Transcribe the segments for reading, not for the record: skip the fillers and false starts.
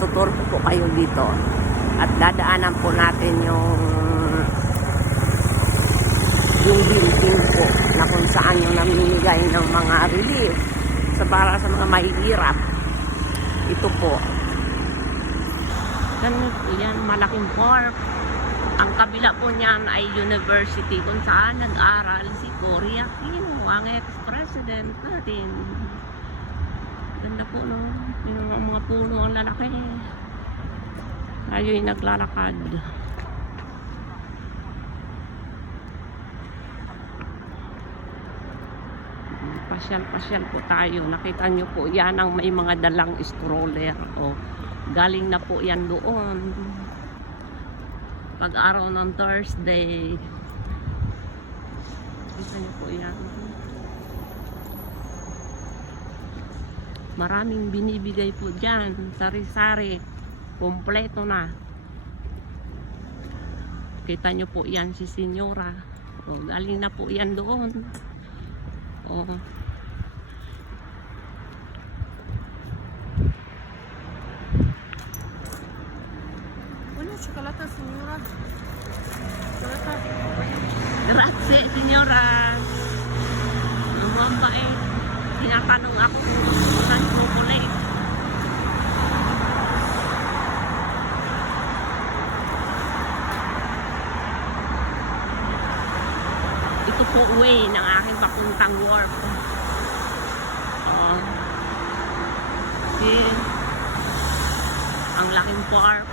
ituturo ko po kayo dito. At dadaanan po natin yung building po na kung saan yung namimigay ng mga relief para sa mga mahihirap. Ito po. Yan, malaking park. Ang kabila po niyan ay university kung saan nag-aral si Cory Aquino, ang ex-president natin. Ganda po, no? Yung mga puno ang lalaki. Tayo ay naglalakad. Pasyal-pasyal po tayo. Nakita nyo po yan ang may mga dalang stroller. O, galing na po yan doon. Pag araw ng Thursday. Kita nyo po yan. Maraming binibigay po dyan. Sari-sari. Kompleto na. Kita nyo po yan si Senyora. O, galing na po yan doon. O. Bueno, chocolate, señora. Chocolate. Grazie, Senyora. Ang bait. Tinatanong ako kung saan chocolate. Ito po way ng aking papuntang wharf. See? Ang laking park.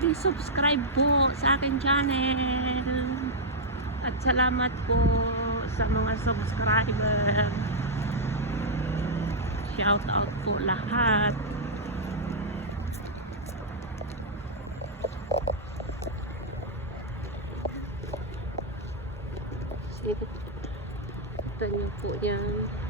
Please subscribe po sa aking channel. At salamat po sa mga subscriber. Shout out po lahat. Ito niyo po yan.